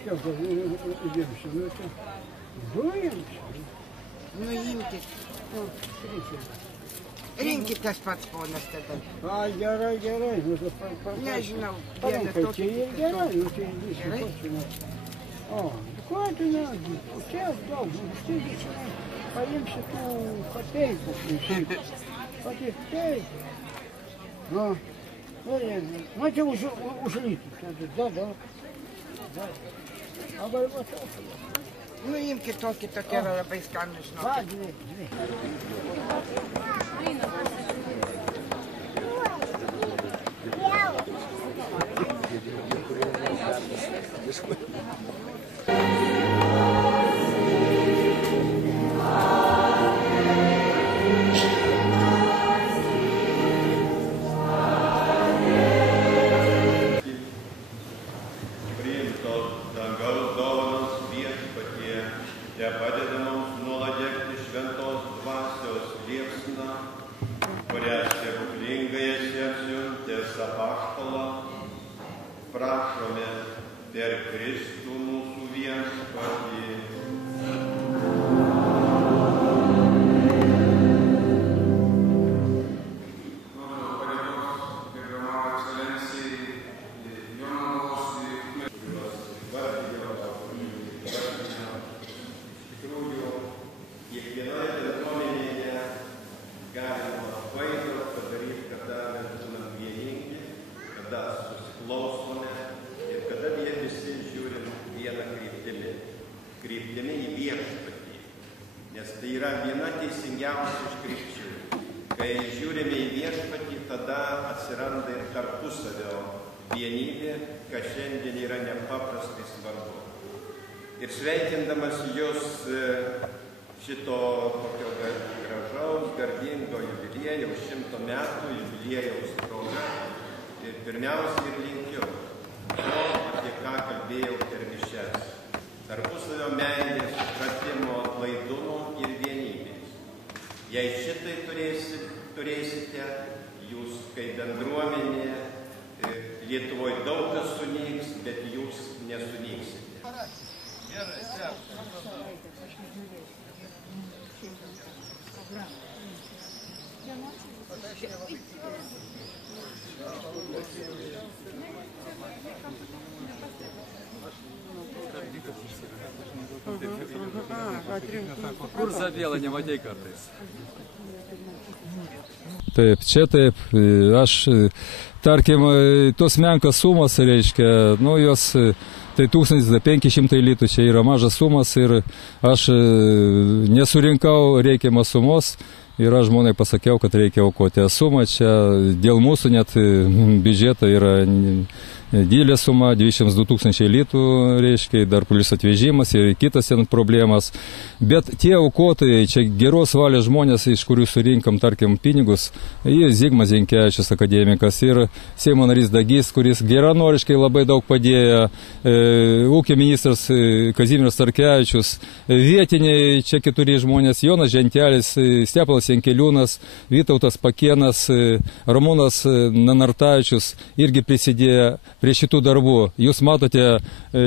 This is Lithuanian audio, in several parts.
Kiek dirbsiu, nu tai dujams. Nu imkit. Rinkitės pats, ponas, tada. Ai, gerai. Nežinau. Palankai, čia ir gerai, nu tai visi Gerai? pačiame. O, ko tu negi? Čia daug, staigiai paimsi tų kapeikų. Kapeikų. Nu, čia už litų. Da. A galva tokį. Nu imkit tokį, tokie yra labai skanų, žinokit. Va, dvi. Prašome per Kristų mūsų viešpatį. Noriu padėkoti gerbiamam ekscelencijai Jono Malosui, kuriuos vardino. Iš tikrųjų, kiekvienoje bendruomenėje galima labai daug padaryti, kada mes būnam vieningi, kada susiklausome ir kada visi žiūrim vieną kryptimi į viešpatį, nes tai yra viena teisingiausių iš krypčių. Kai žiūrime į viešpatį, tada atsiranda ir tarpusavio vienybė, kas šiandien yra nepaprastai svarbu. Ir sveikindamas jūs šito tokio gražaus, garbingo jubiliejaus, 100 metų jubiliejaus proga, ir pirmiausia ir linkiu to, apie ką kalbėjau per mišias. Tarpusavio meilės, supratimo, atlaidumo ir vienybės. Jei šitai turėsite, jūs kaip bendruomenė, Lietuvoje daug kas sunyks, bet jūs nesunyksite. Kur zavėlą nematei kartais? Taip, čia taip, aš, tarkim, tos menkas sumos, reiškia, nu, jos, tai 1500 litų, čia yra mažas sumas ir aš nesurinkau reikiamas sumos ir aš žmonai pasakiau, kad reikia aukoti sumą, čia dėl mūsų net biudžeto yra didelė suma, 22 000 litų, reiškia, dar plus atvežimas ir kitas ten problemas. Bet tie aukotojai, čia geros valios žmonės, iš kurių surinkam, tarkim, pinigus, Zigmas Zinkevičius akademikas ir Seimo narys Dagys, kuris geranoriškai labai daug padėjo, ūkio ministras Kazimieras Starkevičius, vietiniai čia 4 žmonės, Jonas Žentelis, Steponas Jankeliūnas, Vytautas Pakėnas, Ramūnas Nanartavičius irgi prisidėjo prie šitų darbų. Jūs matote,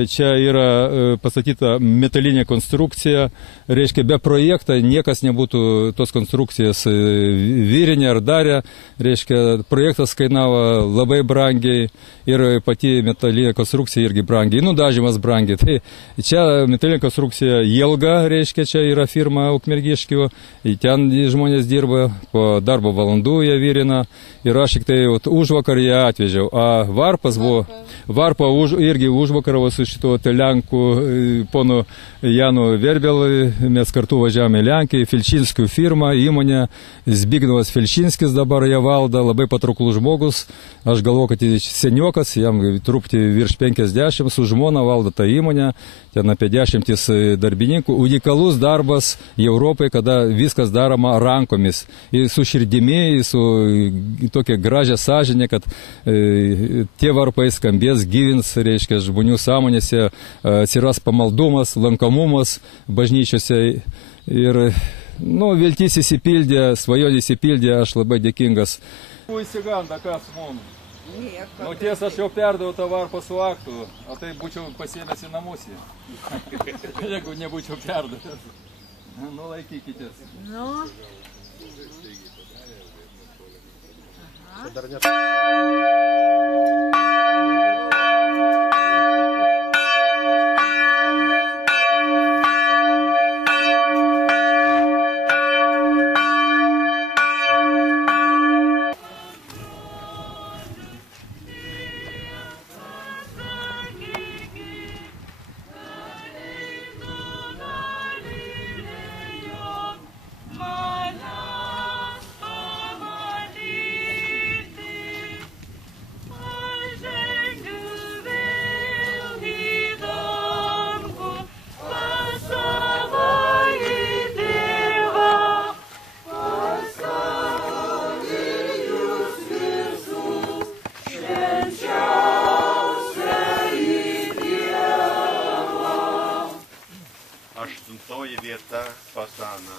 čia yra pastatyta metalinė konstrukcija, reiškia, be projektą niekas nebūtų tos konstrukcijas vyrinę ar darę, reiškia, projektas kainavo labai brangiai ir pati metalinė konstrukcija irgi brangiai, nudažymas brangiai. Tai čia metalinė konstrukcija Jelga, reiškia, čia yra firma Ukmergiškių, ten žmonės dirba, po darbo valandų jie vyrina ir aš tik tai užvakar ją atvežiau. A varpas buvo, varpa irgi užvakaravo su šito Lenkų ponu Janu Verbelui, mes kartu važiavome į Lenkiją, Felčinskių firmą, įmonę, Zbignovas Felčinskis dabar ją valda, labai patrauklus žmogus, aš galvoju, kad jis seniokas, jam truputį virš 50, su žmona valdo tą įmonę, ten apie 10 darbininkų, unikalus darbas Europai, kada viskas daroma rankomis, su širdimi, su tokia gražia sąžinė, kad tie varpai skambės, gyvins, reiškia, žmonių sąmonėse, atsiras pamaldumas, lankomumas bažnyčiose ir, nu, viltis įsipildė, svajonė įsipildė, aš labai dėkingas. Įsiganda, kas mums? Nieko. Nu tiesa, aš jau perdaviau tą varpą su aktu, o tai būčiau pasiėmęs į namus jį. Jeigu nebūčiau perdavęs. Nu, laikykitės. Nu. Vieta Fasana.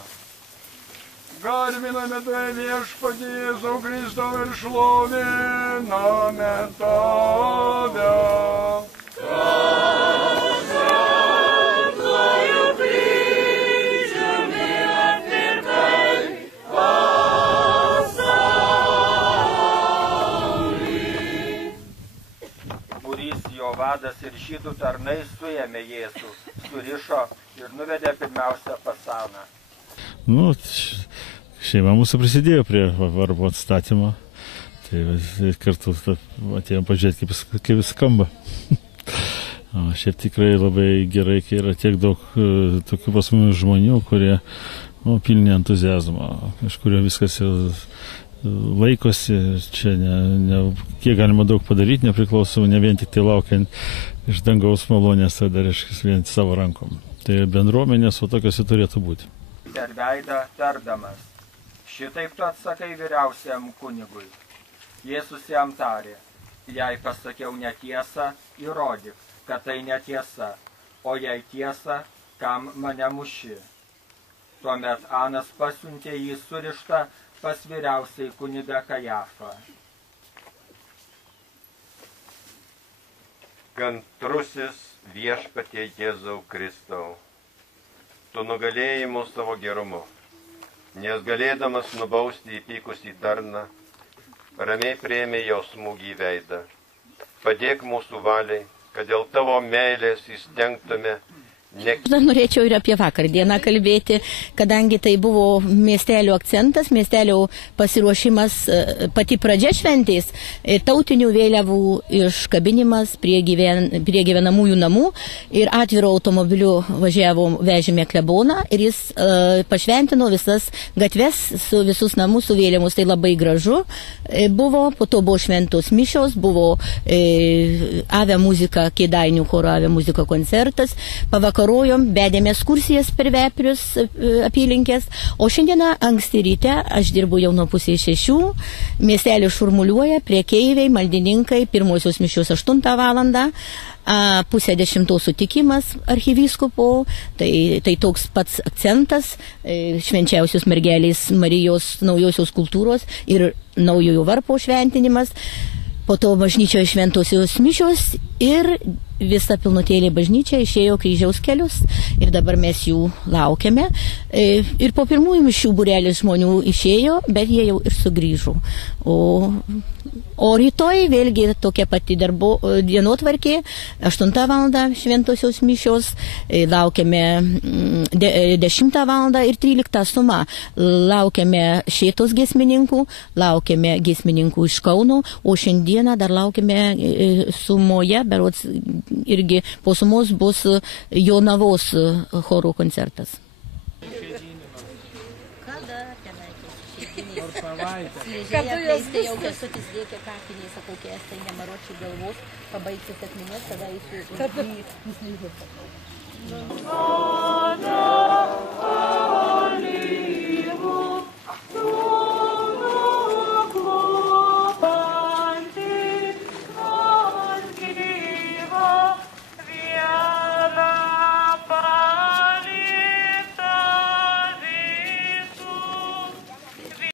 Garbiname tave viešpatie Jėzau Kristau ir šloviname tave. Būrys jo vadas ir žydų tarnai suėmė Jėzų, surišo ir nuvedė pirmiausia Fasaną. Nu, šeima mūsų prisidėjo prie varpo atstatymo. Tai kartu atėjom pažiūrėti, kaip jis skamba. O šiaip tikrai labai gerai, kai yra tiek daug tokių pas mumis žmonių, kurie pilni entuziazmo, iš kurio viskas laikosi. Čia kiek galima daug padaryti, nepriklausomai, ne vien tik tai laukiant iš dangaus malonės, tai dar vien savo rankom. Tai bendruomenės, o tokios turėtų būti. Per veidą tardamas, šitaip tu atsakai vyriausiam kunigui. Jėzus jam tarė, jei pasakiau netiesą, įrodyk, kad tai netiesa, o jei tiesa, kam mane muši. Tuomet Anas pasiuntė jį surištą pas vyriausiai kunigą Kajafą. Kantrusis viešpatie Jėzau Kristau, tu nugalėjai mus savo gerumu, nes galėdamas nubausti įpykusį tarną, ramiai priėmė jo smūgį į veidą. Padėk mūsų valiai, kad dėl tavo meilės įstengtume. Dar norėčiau ir apie vakar dieną kalbėti, kadangi tai buvo miestelio akcentas, miestelio pasiruošimas, pati pradžia šventės, tautinių vėliavų iškabinimas prie gyvenamųjų namų ir atviru automobiliu vežėme kleboną ir jis pašventino visas gatves, visus namus su vėliamus. Tai labai gražu buvo, po to buvo šventos mišios, buvo Ave muzika, Kėdainių choro Ave muzika koncertas, vedėme ekskursijas per Veprius apylinkės, o šiandieną anksti ryte, aš dirbu jau nuo 5:30, miestelį šurmuliuoja, prekeiviai, maldininkai, pirmosios mišios 8 valandą, 9:30 sutikimas archivyskupo, tai toks pats akcentas, švenčiausios mergelės Marijos naujosios kultūros ir naujojo varpo šventinimas. Po to bažnyčioje šventosios mišios ir visa pilnutėlė bažnyčia išėjo kryžiaus kelius ir dabar mes jų laukiame. Ir po pirmųjų mišių būrelis žmonių išėjo, bet jie jau ir sugrįžo. O rytoj vėlgi tokia pati dienotvarkė, 8 valandą šventosios mišios, laukiame 10 valandą ir 13 suma. Laukiame šėtos giesmininkų, laukiame giesmininkų iš Kauno, o šiandieną dar laukiame sumoje, berods irgi po sumos bus Jonavos chorų koncertas. Kada jūs jau kesutis reikia kapiniai, sakau, kestai nemaročiai galvos, pabaigti sekminės, tada įsiūtų.